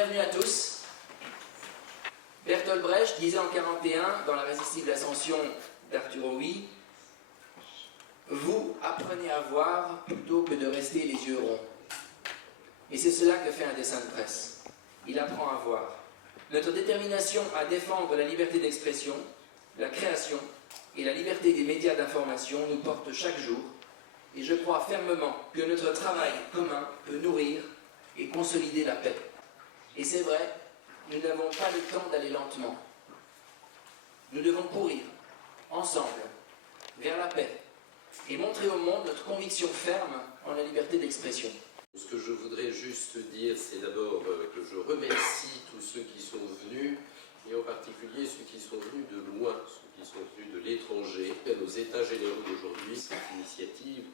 bienvenue à tous. Bertolt Brecht disait en 1941, dans La Résistance Ascension d'Arturo Ui, « Vous apprenez à voir plutôt que de rester les yeux ronds. » Et c'est cela que fait un dessin de presse. Il apprend à voir. Notre détermination à défendre la liberté d'expression, la création et la liberté des médias d'information nous porte chaque jour, et je crois fermement que notre travail commun peut nourrir et consolider la paix. Et c'est vrai, nous n'avons pas le temps d'aller lentement. Nous devons courir, ensemble, vers la paix, et montrer au monde notre conviction ferme en la liberté d'expression. Ce que je voudrais juste dire, c'est d'abord que je remercie tous ceux qui sont venus, et en particulier ceux qui sont venus de loin, ceux qui sont venus de l'étranger, à nos États généraux d'aujourd'hui, cette initiative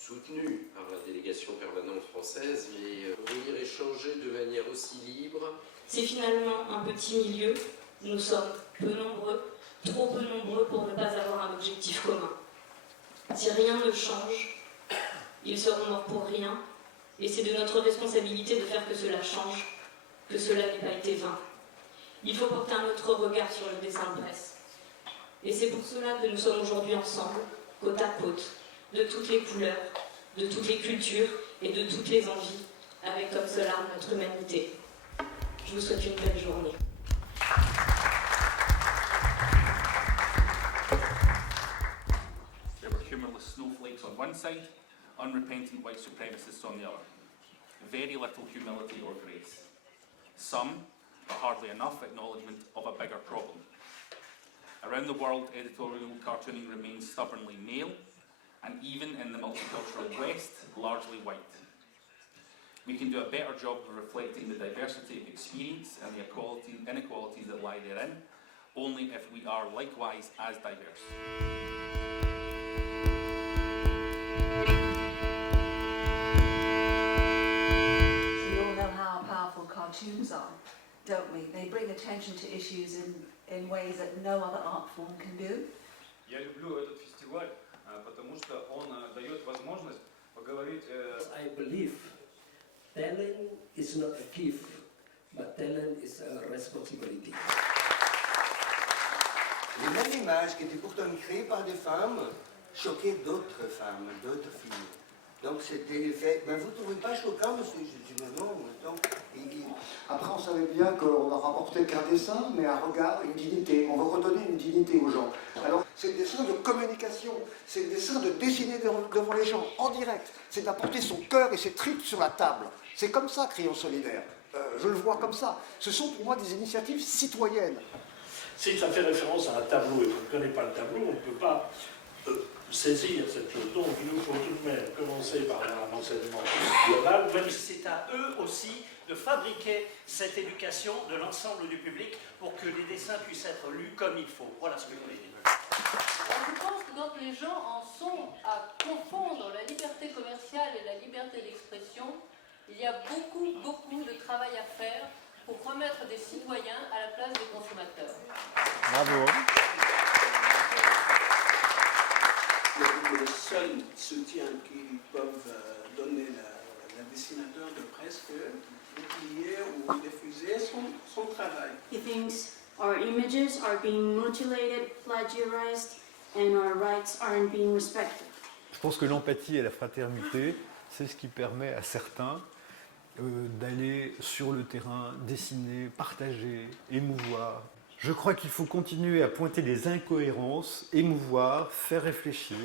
soutenue par la délégation permanente française, mais venir échanger de manière aussi libre. C'est finalement un petit milieu, nous sommes peu nombreux, trop peu nombreux pour ne pas avoir un objectif commun. Si rien ne change, ils seront morts pour rien, et c'est de notre responsabilité de faire que cela change, que cela n'ait pas été vain. Il faut porter un autre regard sur le dessin de presse. Et c'est pour cela que nous sommes aujourd'hui ensemble, côte à côte, de toutes les couleurs, de toutes les cultures et de toutes les envies, avec comme seule arme notre humanité. Je vous souhaite une belle journée. There were cumulus snowflakes on one side, unrepentant white supremacists on the other. Very little humility or grace. Some, but hardly enough, acknowledgement of a bigger problem. Around the world, editorial cartooning remains stubbornly male, and even in the multicultural West, largely white. We can do a better job of reflecting the diversity of experience and the inequalities that lie therein, only if we are likewise as diverse. Cartoons are, don't we? They bring attention to issues in ways that no other art form can do. Я люблю этот фестиваль, потому что он дает возможность поговорить. I believe talent is not a gift, but talent is a responsibility. Les mêmes images qui étaient pourtant créées par des femmes choquaient d'autres femmes, d'autres filles. Donc c'était l'effet. Mais vous ne trouvez pas choquant, monsieur? Je dis non. Donc, Après, on savait bien qu'on n'a rapporté qu'un dessin, mais un regard, une dignité. On veut redonner une dignité aux gens. Alors, c'est le dessin de communication, c'est le dessin de dessiner devant les gens, en direct. C'est d'apporter son cœur et ses tripes sur la table. C'est comme ça, Crayon Solidaire. Je le vois comme ça. Ce sont pour moi des initiatives citoyennes. Si ça fait référence à un tableau et qu'on ne connaît pas le tableau, on ne peut pas saisir cette chose. Donc il nous faut tout de même commencer par un enseignement global. C'est à eux aussi de fabriquer cette éducation de l'ensemble du public pour que les dessins puissent être lus comme il faut. Voilà ce que je voulais dire. Je pense que quand les gens en sont à confondre la liberté commerciale et la liberté d'expression, il y a beaucoup de travail à faire pour remettre des citoyens à la place des consommateurs. Bravo. Le seul soutien qu'ils peuvent donner les dessinateurs de presse, que publier ou diffuser son travail. He thinks our images are being mutilated, plagiarized, and our rights aren't being respected. Je pense que l'empathie et la fraternité, c'est ce qui permet à certains d'aller sur le terrain, dessiner, partager, émouvoir. Je crois qu'il faut continuer à pointer les incohérences, émouvoir, faire réfléchir,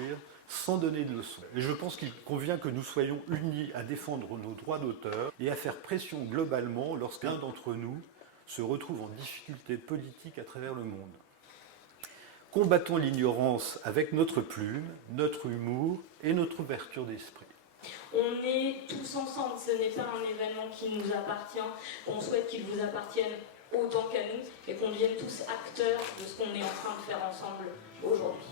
sans donner de leçons. Et je pense qu'il convient que nous soyons unis à défendre nos droits d'auteur et à faire pression globalement lorsqu'un d'entre nous se retrouve en difficulté politique à travers le monde. Combattons l'ignorance avec notre plume, notre humour et notre ouverture d'esprit. On est tous ensemble, ce n'est pas un événement qui nous appartient, on souhaite qu'il vous appartienne autant qu'à nous et qu'on devienne tous acteurs de ce qu'on est en train de faire ensemble aujourd'hui.